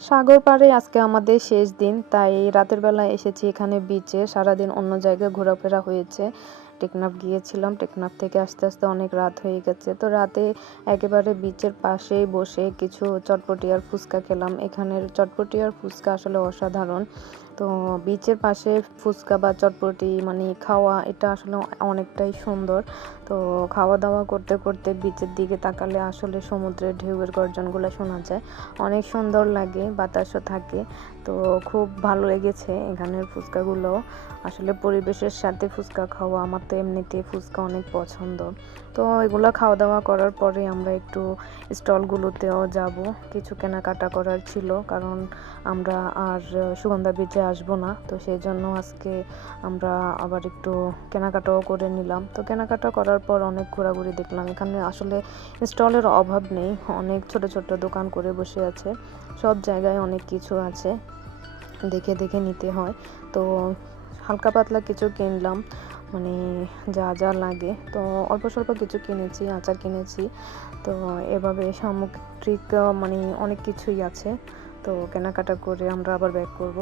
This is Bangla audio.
সাগর পাড়ে আজকে আমাদের শেষ দিন, তাই রাতের বেলা এসেছি এখানে বিচে। সারাদিন অন্য জায়গায় ঘোরাফেরা হয়েছে। টেকনাফ গিয়েছিলাম, টেকনাফ থেকে আসতে আসতে অনেক রাত হয়ে গেছে। তো রাতে একেবারে বিচের পাশেই বসে কিছু চটপটি আর ফুচকা খেলাম। এখানের চটপটি আর ফুচকা আসলে অসাধারণ। তো বিচের পাশে ফুচকা বা চটপটি মানে খাওয়া, এটা আসলে অনেকটাই সুন্দর। তো খাওয়া দাওয়া করতে করতে বিচের দিকে তাকালে আসলে সমুদ্রের ঢেউয়ের গর্জনগুলো শোনা যায়, অনেক সুন্দর লাগে, বাতাসও থাকে। তো খুব ভালো লেগেছে এখানের ফুচকাগুলো। আসলে পরিবেশের সাথে ফুচকা খাওয়া, আমার তো এমনিতে ফুচকা অনেক পছন্দ। তো এগুলো খাওয়া দাওয়া করার পরে আমরা একটু স্টলগুলোতেও যাব, কিছু কেনাকাটা করার ছিল, কারণ আমরা আর সুগন্ধা বিচে আসবো না। তো সেই জন্য আজকে আমরা আবার একটু কেনাকাটাও করে নিলাম। তো কেনাকাটা করার পর অনেক ঘোরাঘুরি দেখলাম। এখানে আসলে স্টলের অভাব নেই, অনেক ছোট ছোট দোকান করে বসে আছে, সব জায়গায় অনেক কিছু আছে, দেখে দেখে নিতে হয়। তো হালকা পাতলা কিছু কিনলাম, মানে যা যা লাগে। তো অল্প স্বল্প কিছু কিনেছি, আচার কিনেছি। তো এভাবে সামগ্রিক মানে অনেক কিছুই আছে। তো কেনাকাটা করে আমরা আবার ব্যাক করব।